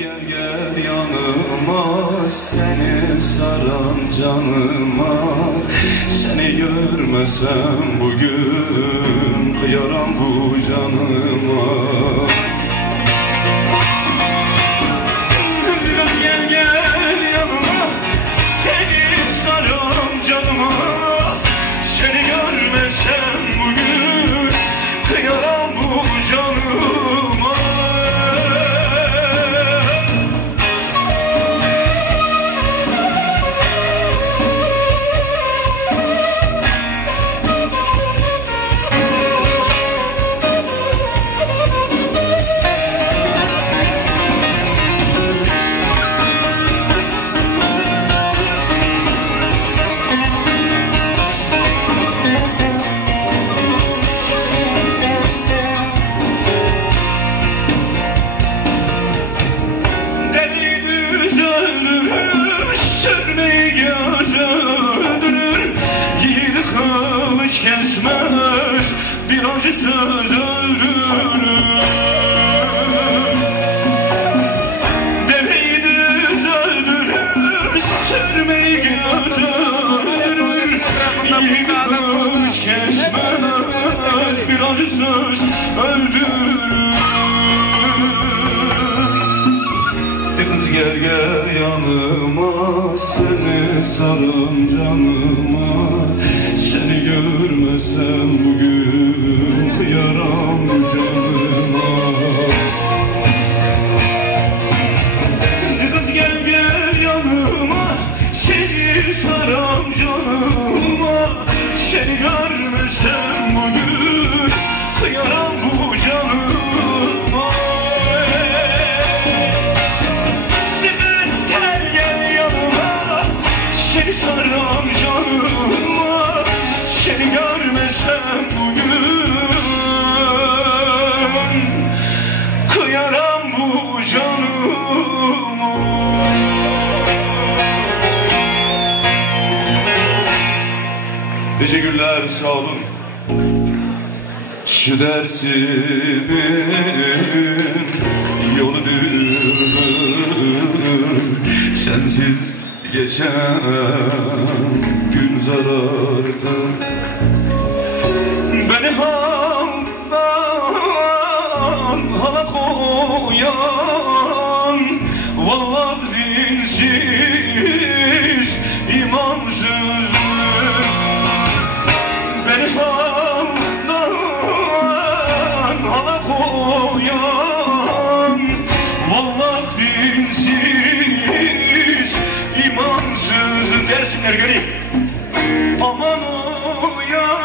Gel gel yanıma, seni saran canıma. Seni görmesem bugün, kıyaram bu canıma. Gel gel yanıma, seni saran canıma. Seni görmesem bugün, kıyaram bu canıma. Sürmeyi göz öldürür, yiğidi kılıç kesmez, bir acı söz öldürür. Deveyi düz öldürür, sürmeyi göz öldürür, yiğidi kılıç kesmez, bir acı söz öldürür. Kız gel gel yanıma, seni sarın canıma. Seni görmesem bugün, kıyaram canıma. Kız gel gel yanıma, seni saran canıma. Seni görmesem bugün, kıyaram bu canıma. Seni saran canıma, seni görmesem bugün, kıyaram bu canıma. Teşekkürler, sağ olun. Şu dersimin yoludur, sensiz geçen gün zarardı. Beni haldan hala koyan, vallahi dinsiz, imansız. Beni haldan hala koyan, vallahi dinsiz, imansız. Dersinler geleyim. Aman uyan.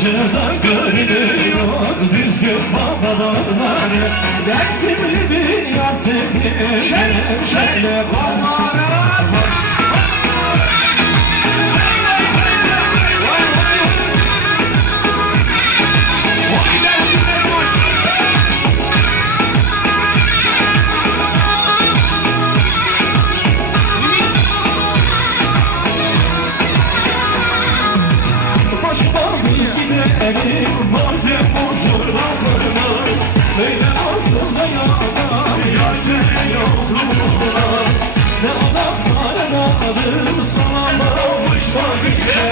Karşıda görünüyor düzgün babaları Dersimli bir Yasemin şöyle bağlara baş kurban Söyle aslında yalan Yar senin yokluğuna Ne adamların adı Sağlamışlar bize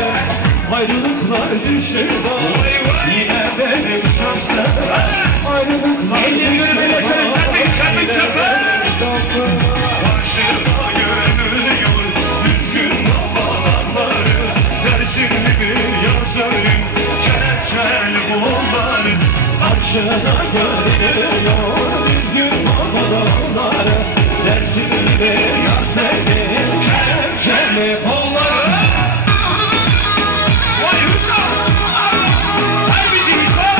Ayrılıklar düşer Yine benim şansım Ayrılıklar düşer Karşıma görünüyor düzgün babaları Dersimli bir yazarım kelepçeli kolları Karşıda görünüyor düzgün babaları Dersimli bir yazarım kelepçeli kolları Vay Hüsam! Hay bizim İslam!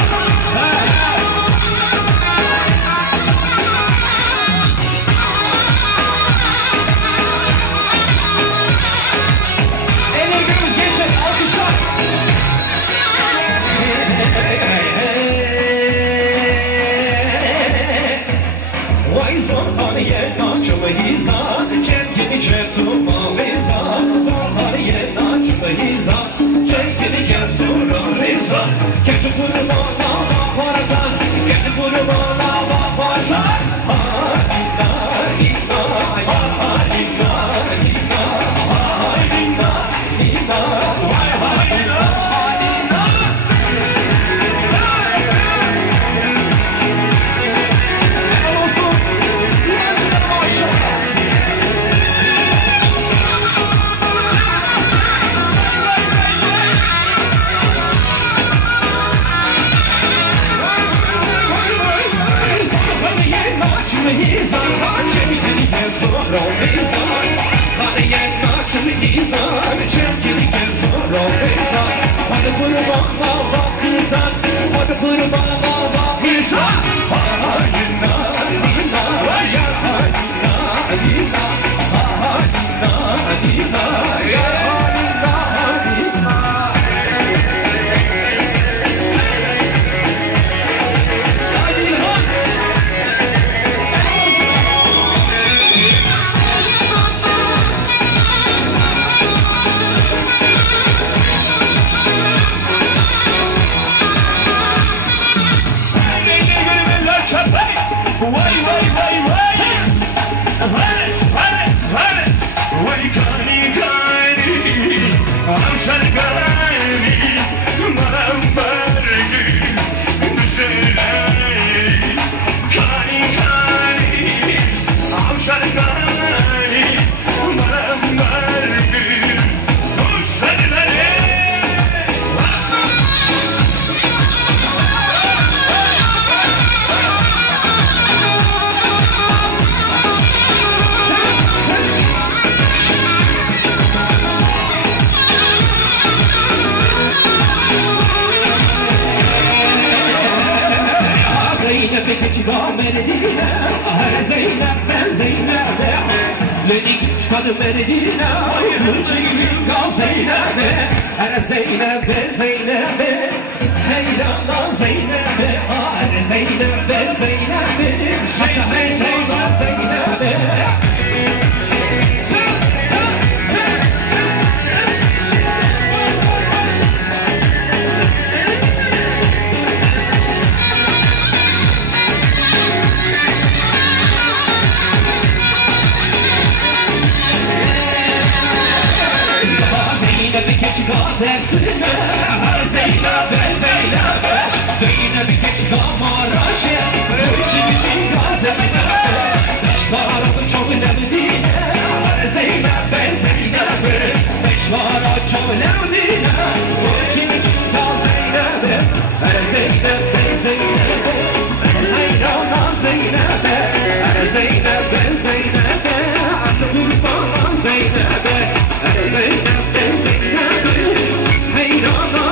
Hey, no, no.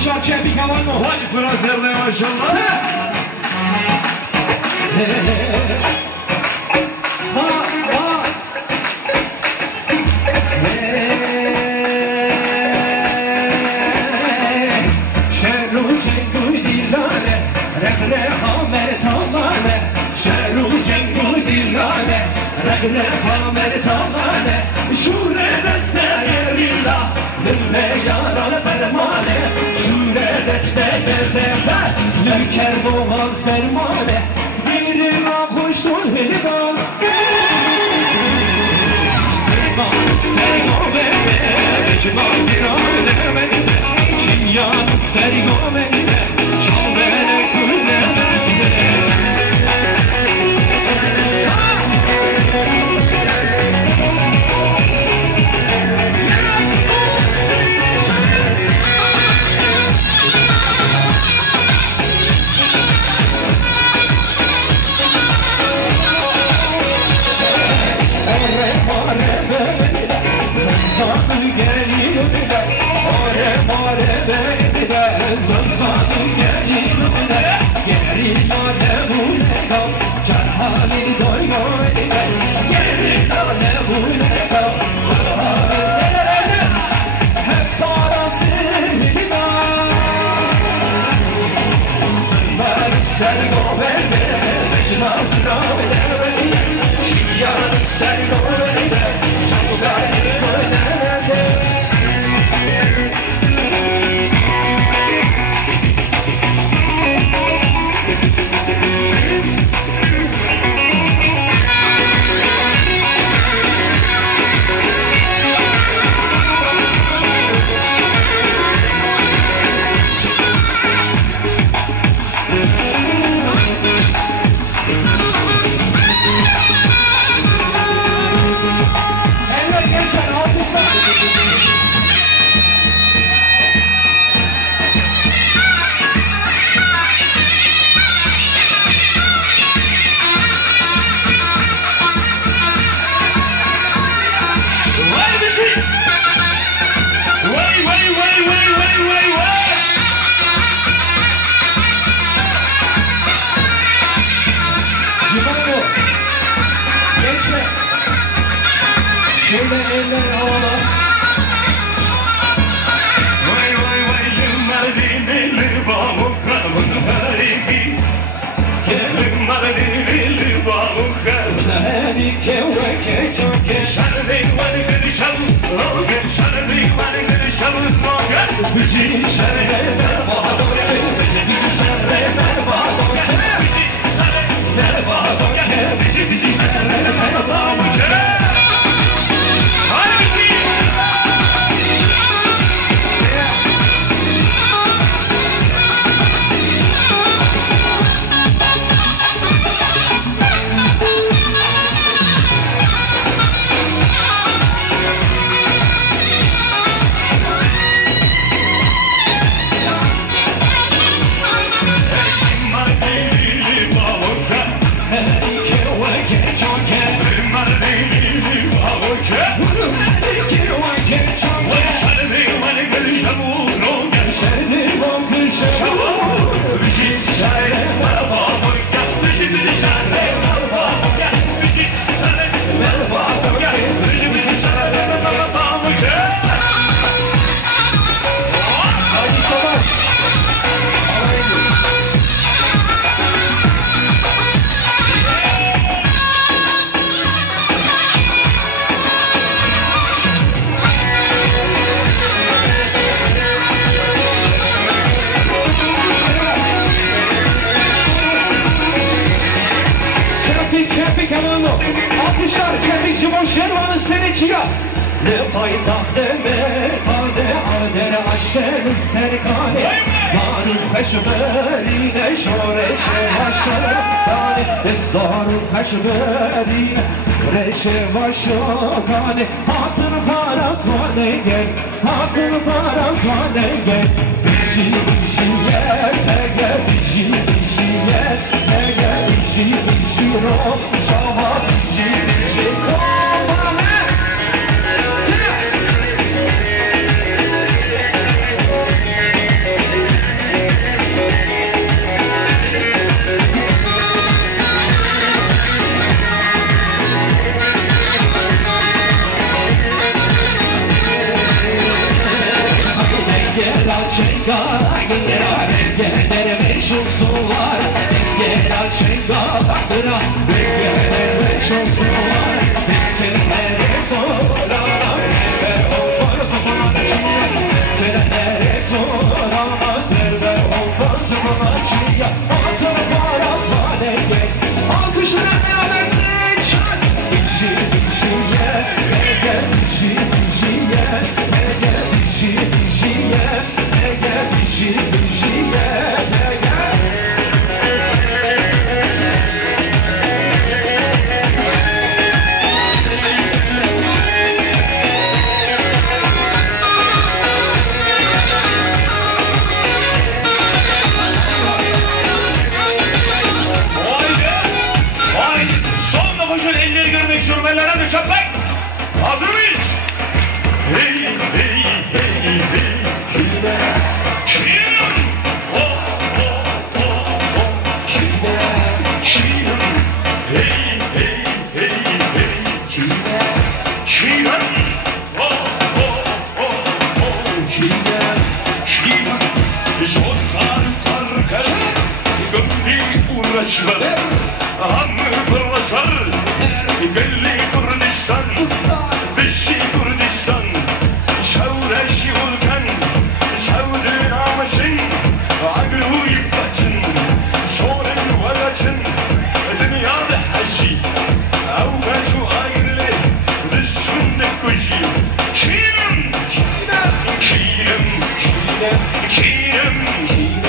Alkışlar Çepik Havanlı. Hadi Fransızlar maşallah. Regle kamer tamane şure deste gerilla Lülle yarar fermane şure deste gertepe Lüker boğal fermane Birin akuştur hiliban Sergo bebe Ecman zirane bende Çinyan sergo bende Çal bene külle bende Şöyle eller havada. Vay vay vay yıllarını bağımın haribi. Yıllarını bağımın Harike ve keçoke. Şarbi var gülşam, o gün şarbi var gülşam. Bizi şerbe bağlı. Bizi şerbe bağlı. Bizi şerbe bağlı. Alkışlar Çepik Cumhur Şervan'ın seneciya. Ne payitahtı metane adere aşerı serkane. Darun peşmerine şoreşe başakane. Darun peşmerine reşe başakane. Hatın parafane gel, hatın parafane gel. Bici yer, gel bici yer, gel bici ro. Şava bici kovane. Engel açenga Engel Engel meş olsunlar Engel açenga Engel meş olsunlar Engel tora Engel ovar topana Engel tora Engel ovar topana Çiğya Atır paras var engel Alkışına ne alersin şan İşi işiye Engel işi işiye Engel işi işiye Engel işi işiye Hadi çaplak! Hazır mıyız? Hey, hey, hey, hey! Şiirim! Oh, oh, oh, oh! Şiirim! Hey, hey, hey, hey! Şiirim! Oh, oh, oh, oh! Şiirim! Zorlar karkar gömdü uğraşlar Hamı pırlasar belli Kurdistan Beşi Kurdistan Şavreşi Vulkan Şavdü namasın Aglu yıptaçın Sorun valatın Dünyada haşi Avgazu ayrılı Rızkında kucu Şiirim Şiirim Şiirim Şiirim Şiirim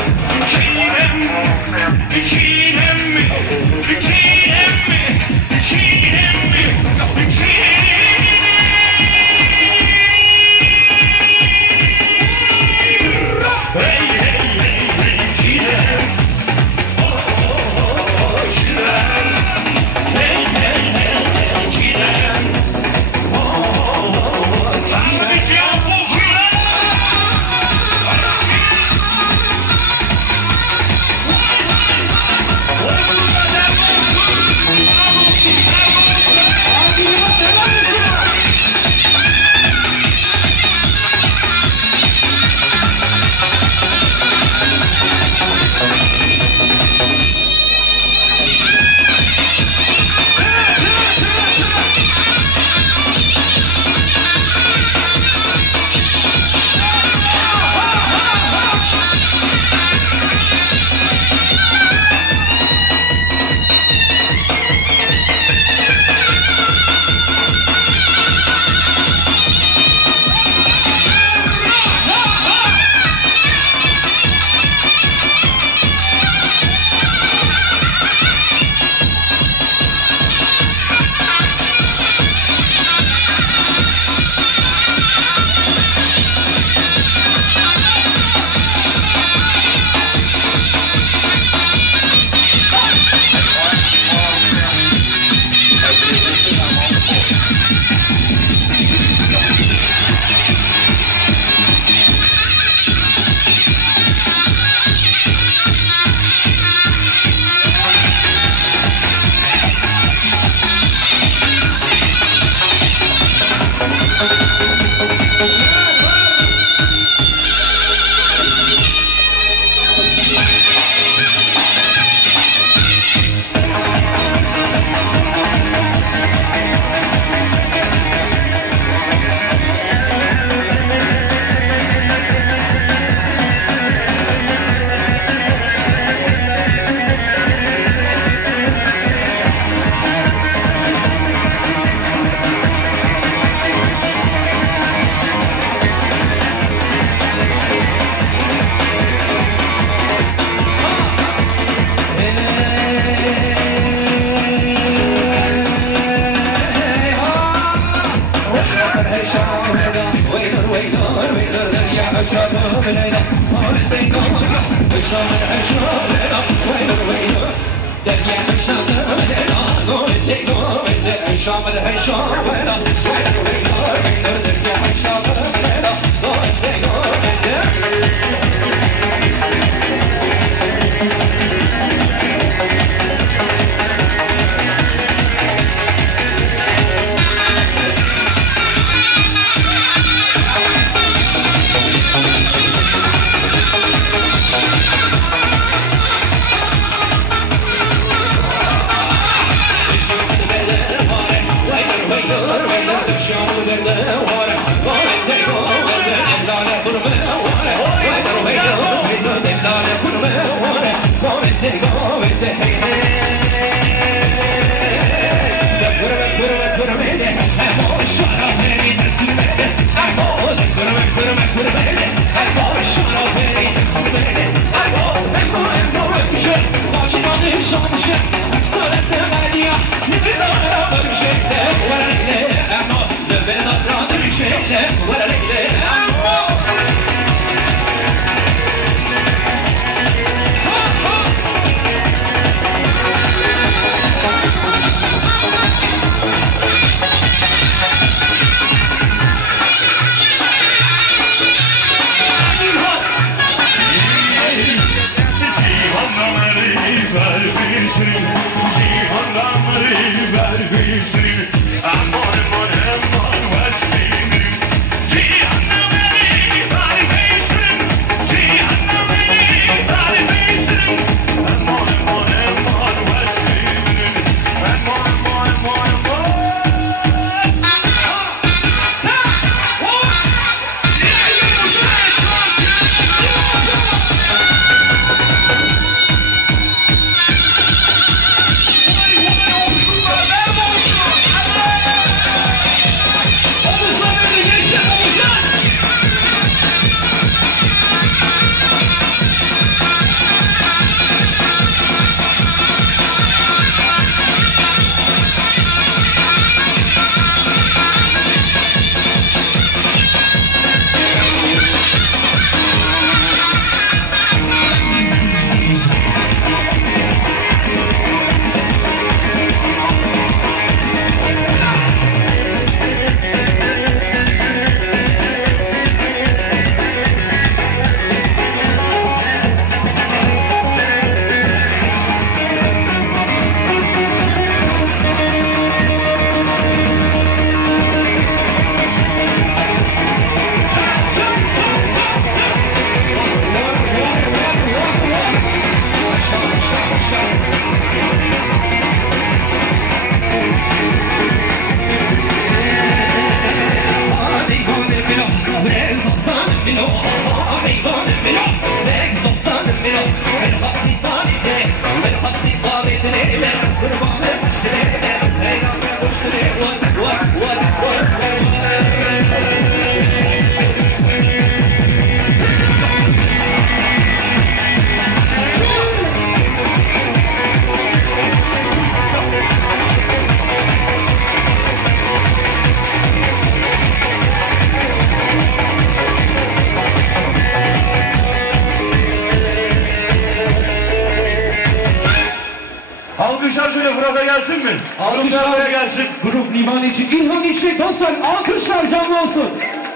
Alkışlar şöyle Fırat'a gelsin mi? Alkışlar gelsin. Grup Liman için, İlhan için dostlar alkışlar canlı olsun.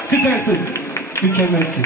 Süpersin. Mükemmelsin.